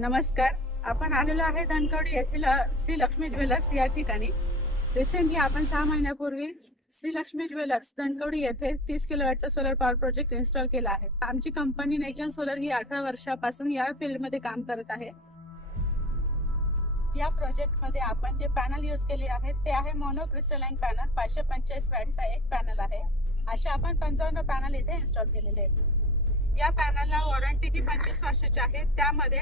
नमस्कार. आपण आलेलो आहे धनकवडी येथील श्री लक्ष्मी ज्वेलर्स या ठिकाणी. रिसेंटली आपण सहा महिन्यापूर्वी श्री लक्ष्मी ज्वेलर्स धनकवडी येथे तीस किलोवॅटचा सोलर पॉवर प्रोजेक्ट इन्स्टॉल केला आहे. आमची कंपनी नेजन सोलर ही अठरा वर्षापासून या फील्डमध्ये काम करत आहे. या प्रोजेक्टमध्ये आपण जे पॅनल यूज केले आहेत ते आहे मोनो क्रिस्टलाइन पॅनल पाचशे पंचेचाळीस वॅटचा एक पॅनल आहे. असे आपण पंचावन्न पॅनल इथे इन्स्टॉल केलेले आहेत. या पॅनलला वॉरंटी ही पंचवीस वर्षाची आहे. त्यामध्ये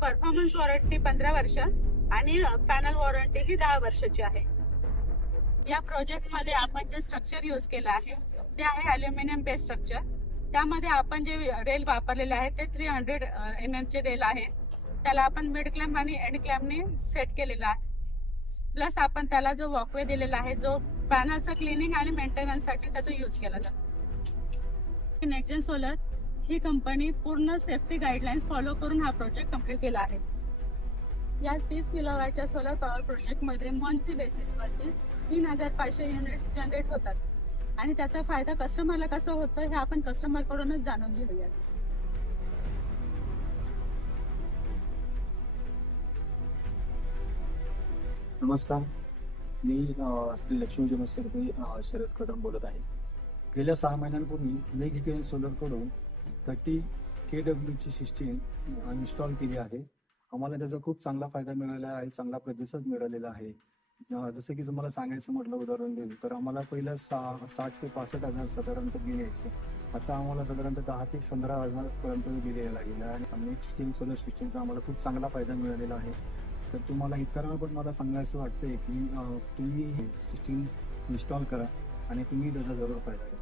परफॉर्मन्स वॉरंटी पंधरा वर्ष आणि पॅनल वॉरंटी ही दहा वर्षाची आहे. या प्रोजेक्टमध्ये आपण जे स्ट्रक्चर यूज केलं आहे ते आहे अल्युमिनियम बेस स्ट्रक्चर त्यामध्ये आपण जे रेल वापरलेले आहे ते थ्री हंड्रेड एम एम चे रेल आहे. त्याला आपण मिड क्लॅम्प आणि एंड क्लॅम्पने सेट केलेला आहे. प्लस आपण त्याला जो वॉकवे दिलेला आहे जो पॅनलचं क्लिनिंग आणि मेंटेनन्ससाठी त्याचा यूज केला जातो नेक्झन सोलर ही कंपनी पूर्ण सेफ्टी गाईडलाईन्स फॉलो करून हा प्रोजेक्ट कंप्लीट केला आहे. या तीस किलोवॅटच्या सोलर पॉवर प्रोजेक्टमध्ये मंथली बेसिसवरती तीन हजार पाचशे युनिट्स जनरेट होतात. आणि त्याचा फायदा कस्टमरला कसं होतं हे आपण कस्टमरकडूनच जाणून घेऊया नमस्कार. मी श्री लक्ष्मी जनसर्वे शरद कदम बोलत आहे. गेल्या सहा महिन्यांपूर्वी नेक्स्ट गेन सोलरकडून थर्टी के डब्ल्यूची सिस्टीम इन्स्टॉल केली आहे. आम्हाला त्याचा खूप चांगला फायदा मिळाला आहे चांगला प्रतिसाद मिळालेला आहे. जसं की तुम्हाला सांगायचं म्हटलं उदाहरण देईल तर आम्हाला पहिलं सा साठ ते पासष्ट हजार साधारणतः बिल यायचं. आता आम्हाला साधारणतः दहा ते पंधरा हजारपर्यंत बिल यायला गेलं आहे आणि आम्ही स्कीम सोलर सिस्टीमचा आम्हाला खूप चांगला फायदा मिळालेला आहे. तर तुम्हाला इतरांना पण मला सांगायचं वाटतंय की तुम्ही तुम्ही सिस्टीम इन्स्टॉल करा आणि तुम्ही त्याचा जरूर फायदा घ्या.